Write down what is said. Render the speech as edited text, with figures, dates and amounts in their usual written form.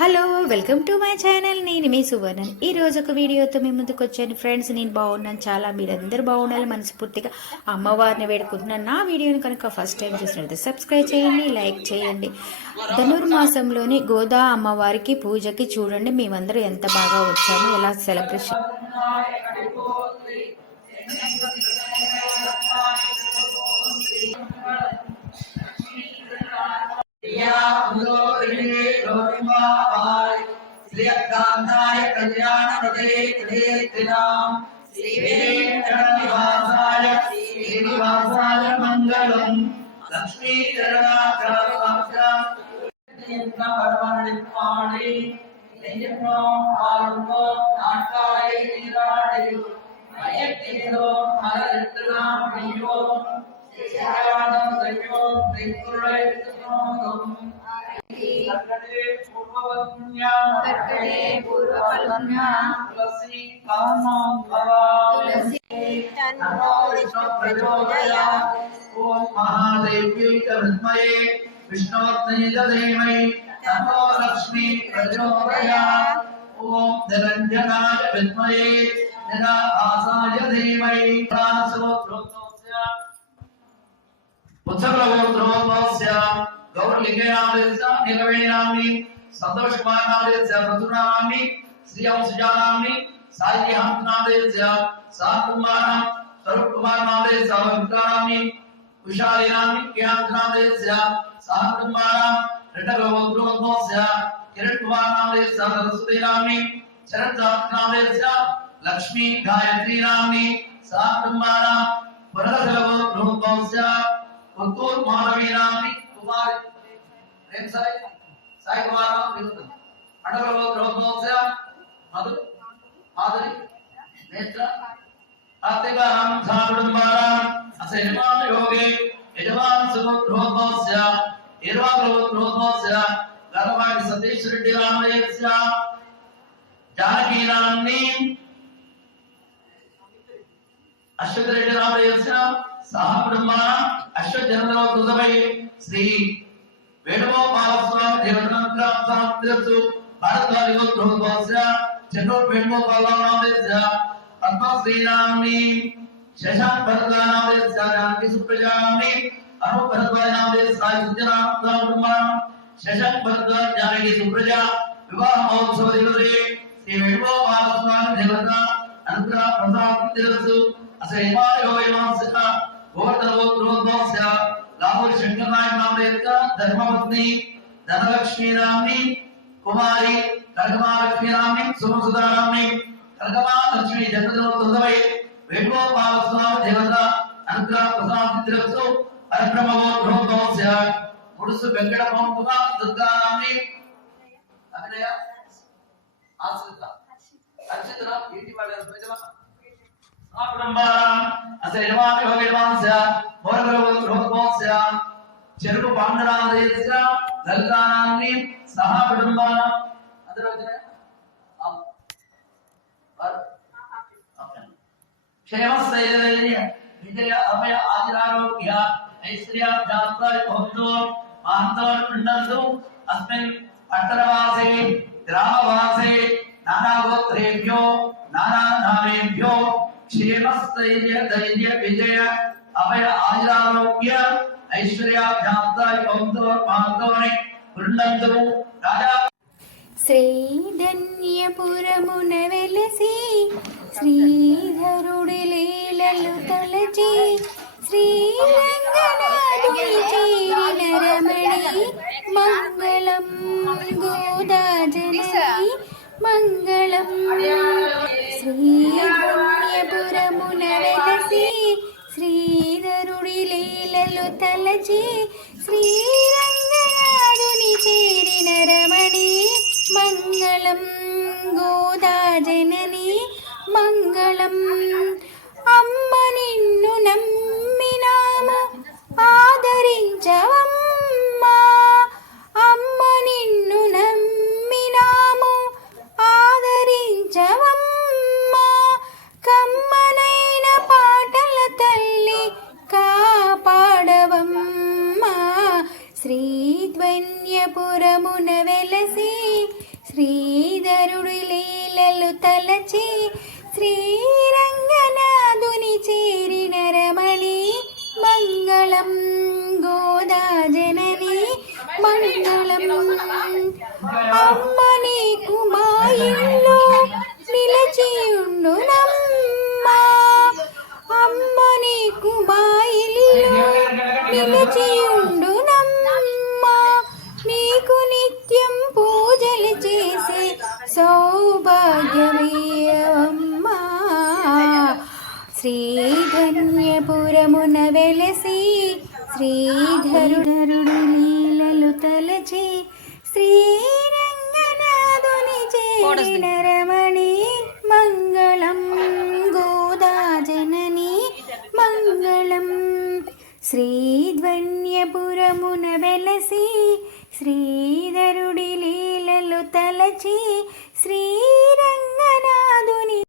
Hello welcome to my channel. నేను మీ సువర్ణన్. ఈరోజు ఒక వీడియోతో మీ ముందుకు వచ్చాను ఫ్రెండ్స్. నేను బాగున్నాను, చాలా మీరందరూ బాగుండాలి మనస్ఫూర్తిగా అమ్మవారిని వేడుకుంటున్నాను. నా వీడియోని కనుక ఫస్ట్ టైం చూసినట్లయితే సబ్స్క్రైబ్ చేయండి, లైక్ చేయండి. ధనుర్మాసంలోని గోదా అమ్మవారికి పూజకి చూడండి మేమందరూ ఎంత బాగా వచ్చామో, ఎలా సెలబ్రేషన్. श्रीनिवासाय मंगलम लक्ष्मी विष्णुवत्नीधीमहि तन्नो लक्ष्मी प्रचोदयात्। ओम निरंजनाय विद्महे निराभासाय धीमहि उत्सवगोत्रोद्भवस्य गौरलिंगेनामस्य निलवेनामि संतोषकुमारनामस्य प्रसुनामि श्रीयंसुजानामि सायिहंसनामस्य साकुमारं स्वरूपकुमारनामस्य विक्रामि कुशालिनामि क्यांतनामस्य साकुमारं रटगोत्रोद्भवस्य किरणकुमारनामस्य सरस्वतीनामि शरत्नामस्य लक्ष्मी गायत्री नामि साकुमारं वरदगोत्रोद्भवस्य पुत्तूर माधवी नामि कुमारी रेम साई कुमार नाम विनुत अडगोत्रोद्भवस्य मधु माधुरी नेत्र आतिगाम साकुमारं असेनमान योगे यजमान सुगोत्रोद्भवस्य एर्वागोत्रोद्भवस्य गणवाडी सतीश रेड्डी नामस्य जानकी नाम्नी अश्वथ रेड्डी नामस्य साहब्रह्मा अश्वथ जन्मोत्सवे श्री वेणुगोपालस्वामी देवतानुग्रहं समर्पयतु। भारद्वाज गोत्रोद्भवस्य चन्नूर वेणुगोपाल नामस्य पद्मश्री नाम्नी शशांक भरद्वाज नामस्य जानकी सुप्रजा नाम्नी अनु भरद्वाज नामस्य साई सत्यनारायण ब्रह्मा शशांक भरद्वाज जानकी सुप्रजा विवाह महोत्सव दिवसे श्री वेणुगोपालस्वामी देवता अनुग्रह प्रसाद दिवसु असेमाय होयमास्य गोवर्धनगोत्रोद्भवस्य लाहौर शंकर नायक नामस्य धर्मपत्नी धनलक्ष्मी नाम्नी कुमारी कनकमालक्ष्मी नाम्नी सुमसुधा नाम्नी कनकमालक्ष्मी जन्मदिनोत्सवे वेणुगोपालस्वामी देवता अनुग्रह प्रसाद दिवसु परब्रह्मगोत्रोद्भवस्य मुडुसु वेंकटपंकुमा दुर्गा नाम्नी अभिनय आश्रिता अर्चिता इंटी वाले प्रजमा साब्रह्माराम असेनवामि भगवानस्य मोरगरोत्रोद्भवस्य చెరుకు పాండరామదేశ లలితానాంని సహా కుటుంబాన అందరూ వచ్చారా క్షేమస్థైర్య విజయ అభయ ఆదిరారోగ్య ఐశ్వర్య జాతాయ భక్తో మహంతోన్నందు అస్మిన్ పట్టణవాసే గ్రామవాసే నానాగోత్రేభ్యో నానానామేభ్యో क्षेमस्थैर्य धैर्य विजय अभय आयुरारोग्य ऐश्वर्याभ्याप्ताय भवन्तु महन्तोनि वृन्दन्तु राजा శ్రీధన్యపురమున వెలసి శ్రీధరుడి లీలలు తలచి శ్రీరంగనాథుని చేరిన రమణి మంగళం గోదా జనని మంగళం. శ్రీధన్యపురమున వెలసి శ్రీధరుడి లీలలు తలచి శ్రీరంగనాథుని చేరిన రమణి మంగళం గోదా జనని మంగళం. అమ్మ నిన్ను నమ్మినాము ఆదరించవమ్మా, అమ్మ నిన్ను నమ్మినాము ఆదరించవమ్మా, కమ్మనైన పాటల తల్లి కాపాడవమ్మా. శ్రీధరుడి లీలలు తలచి శ్రీరంగనాథుని చేరిన రమణి మంగళం గోదా జనని మంగళం. అమ్మ నీకు మా ఇల్లు నిలచి ఉండునమ్మా, అమ్మ నీకు మా ఇల్లు నిలచి ఉండునమ్మా, నీకు నిత్యం పూజలు చేసే సౌభాగ్యమేయమ్మా. శ్రీధన్యపురమున వెలసి శ్రీధరుడు లీలలు తలచి శ్రీరంగనాథుని చేరిన రమణి మంగళం గోదా జనని మంగళం. శ్రీధ్వన్యపురమున వెలసి శ్రీధరుడి లీలలు తలచి శ్రీర